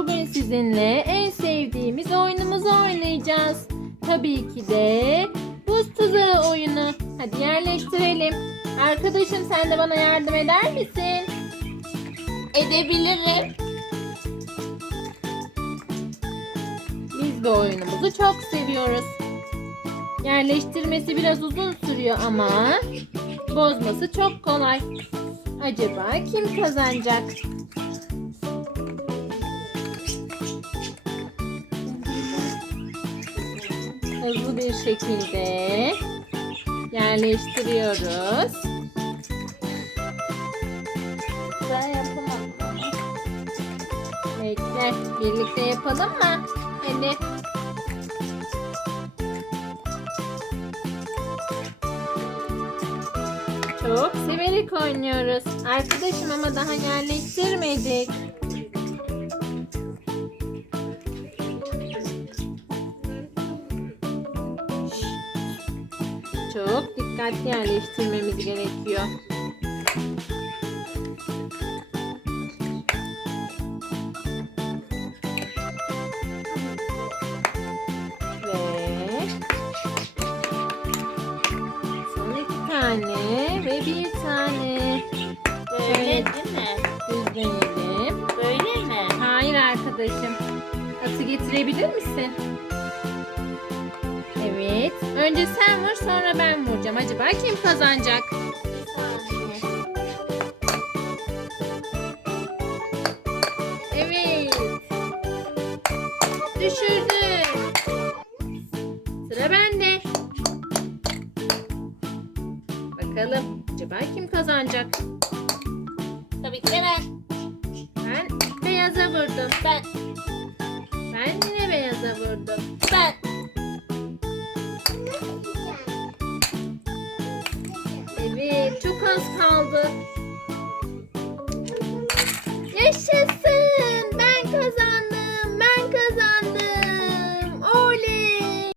Bugün sizinle en sevdiğimiz oyunumuzu oynayacağız. Tabii ki de buz tuzağı oyunu. Hadi yerleştirelim. Arkadaşım sen de bana yardım eder misin? Edebilirim. Biz bu oyunumuzu çok seviyoruz. Yerleştirmesi biraz uzun sürüyor ama bozması çok kolay. Acaba kim kazanacak? Hızlı bir şekilde yerleştiriyoruz. Ben yapamam. Bekle, birlikte yapalım mı? Hadi. Çok severek oynuyoruz. Arkadaşım ama daha yerleştirmedik. Çok dikkatli yerleştirmemiz gerekiyor. Ve son iki tane ve bir tane. Böyle Evet. değil mi? Düzleyelim. Böyle mi? Hayır arkadaşım. Atı getirebilir misin? Evet. Önce sen vur sonra ben vuracağım. Acaba kim kazanacak? Evet. Düşürdün. Sıra bende. Bakalım acaba kim kazanacak? Tabii ki ben. Ben beyaza vurdum. Ben. Ben yine beyaza vurdum. Az kaldı.